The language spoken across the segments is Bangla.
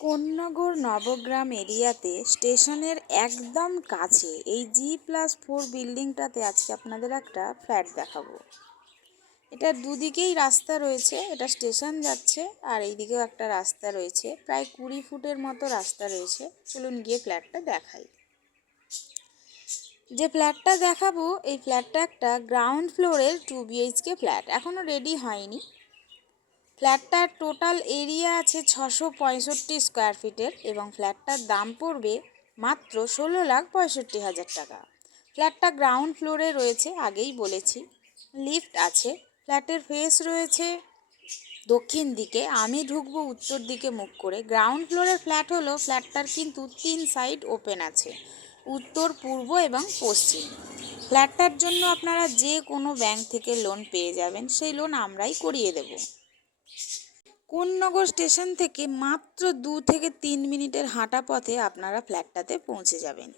কোন্নগর নবগ্রাম এরিয়াতে স্টেশনের একদম কাছে এই G+4 বিল্ডিংটাতে আজকে আপনাদের একটা ফ্ল্যাট দেখাবো। এটার দুদিকেই রাস্তা রয়েছে, এটা স্টেশন যাচ্ছে আর এইদিকেও একটা রাস্তা রয়েছে, প্রায় 20 ফুটের মতো রাস্তা রয়েছে। চলুন গিয়ে ফ্ল্যাটটা দেখাই। যে ফ্ল্যাটটা দেখাবো এই ফ্ল্যাটটা একটা গ্রাউন্ড ফ্লোরের 2 BHK ফ্ল্যাট, এখনও রেডি হয়নি। ফ্ল্যাটটার টোটাল এরিয়া আছে 665 স্কোয়ার ফিটের এবং ফ্ল্যাটটার দাম পড়বে মাত্র 16,65,000 টাকা। ফ্ল্যাটটা গ্রাউন্ড ফ্লোরে রয়েছে, আগেই বলেছি। লিফট আছে। ফ্ল্যাটের ফেস রয়েছে দক্ষিণ দিকে, আমি ঢুকবো উত্তর দিকে মুখ করে। গ্রাউন্ড ফ্লোরের ফ্ল্যাট হলো, ফ্ল্যাটটার কিন্তু 3 সাইড ওপেন আছে, উত্তর, পূর্ব এবং পশ্চিম। ফ্ল্যাটটার জন্য আপনারা যে কোনো ব্যাংক থেকে লোন পেয়ে যাবেন, সেই লোন আমরাই করিয়ে দেব। কোন্নগর স্টেশন থেকে মাত্র 2 থেকে 3 মিনিটের হাঁটা পথে আপনারা ফ্ল্যাটটাতে পৌঁছে যাবেন।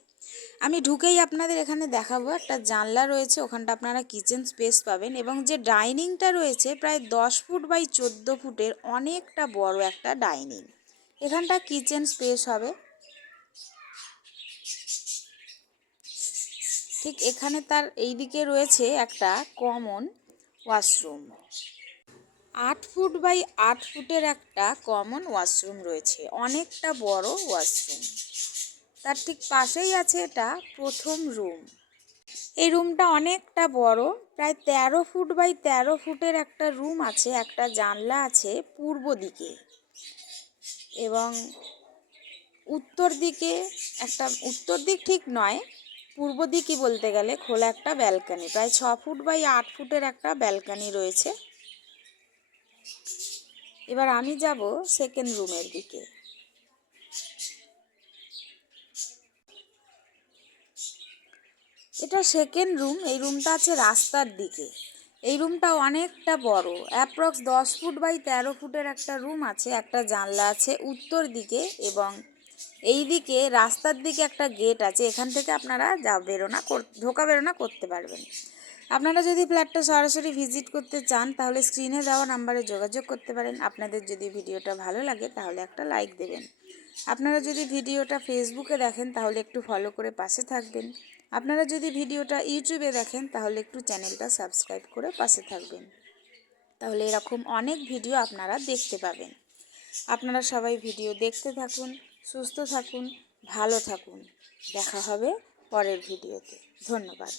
আমি ঢুকেই আপনাদের এখানে দেখাবো, একটা জানলা রয়েছে, ওখানটা আপনারা কিচেন স্পেস পাবেন এবং যে ডাইনিংটা রয়েছে প্রায় 10 ফুট বাই 14 ফুটের অনেকটা বড় একটা ডাইনিং। এখানটা কিচেন স্পেস হবে। ঠিক এখানে তার এইদিকে রয়েছে একটা কমন ওয়াশরুম। 8 ফুট বাই 8 ফুটের একটা কমন ওয়াশরুম রয়েছে, অনেকটা বড় ওয়াশরুম। তার ঠিক পাশেই আছে এটা প্রথম রুম। এই রুমটা অনেকটা বড়, প্রায় 13 ফুট বাই 13 ফুটের একটা রুম আছে। একটা জানলা আছে পূর্ব দিকে এবং উত্তর দিকে একটা, উত্তর দিক ঠিক নয়, পূর্ব দিকই বলতে গেলে, খোলা একটা ব্যালকনি। প্রায় 6 ফুট বাই 8 ফুটের একটা ব্যালকনি রয়েছে। এবার আমি যাব সেকেন্ড রুমের দিকে। এটা সেকেন্ড রুম। এই রুমটা আছে রাস্তার দিকে। এই রুমটা অনেকটা বড়, অ্যাপ্রক্স 10 ফুট বাই 13 ফুটের একটা রুম আছে। একটা জানলা আছে উত্তর দিকে এবং এই দিকে রাস্তার দিকে একটা গেট আছে, এখান থেকে আপনারা ঢোকা বেরোনা করতে পারবেন। আপনারা যদি ফ্ল্যাটটা সরাসরি ভিজিট করতে চান তাহলে স্ক্রিনে দেওয়া নাম্বারে যোগাযোগ করতে পারেন। আপনাদের যদি ভিডিওটা ভালো লাগে তাহলে একটা লাইক দেবেন। আপনারা যদি ভিডিওটা ফেসবুকে দেখেন তাহলে একটু ফলো করে পাশে থাকবেন। আপনারা যদি ভিডিওটা ইউটিউবে দেখেন তাহলে একটু চ্যানেলটা সাবস্ক্রাইব করে পাশে থাকবেন, তাহলে এরকম অনেক ভিডিও আপনারা দেখতে পাবেন। আপনারা সবাই ভিডিও দেখতে থাকুন, সুস্থ থাকুন, ভালো থাকুন। দেখা হবে পরের ভিডিওতে। ধন্যবাদ।